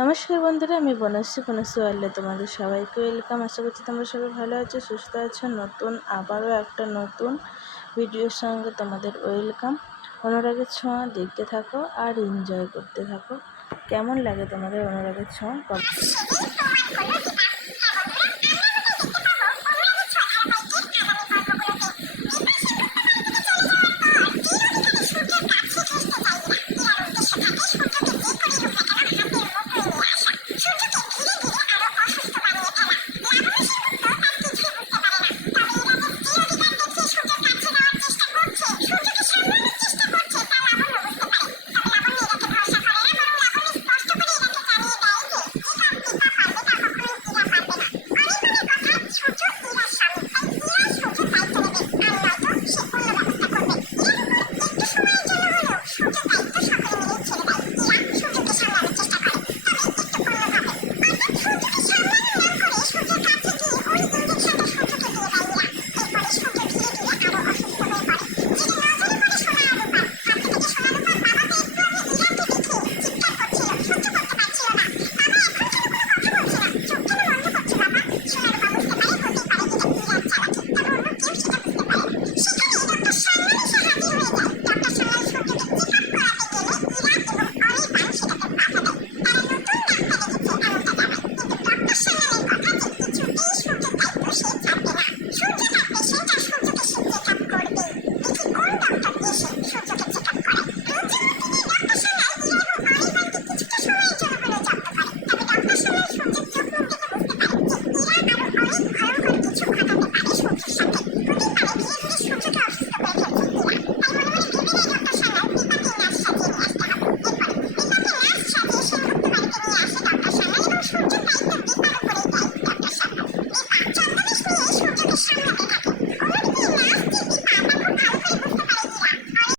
নমস্কার বন্ধুরা, আমি বনশ্রী ওয়ার্ল্ডে তোমাদের সবাইকে ওয়েলকাম। আশা করছি তোমরা সবাই ভালো আছো, সুস্থ আছো। আবারও একটা নতুন ভিডিওর সঙ্গে তোমাদের ওয়েলকাম। অনুরাগের ছোঁয়া দেখতে থাকো আর এনজয় করতে থাকো। কেমন লাগে তোমাদের অনুরাগের ছোঁয়া?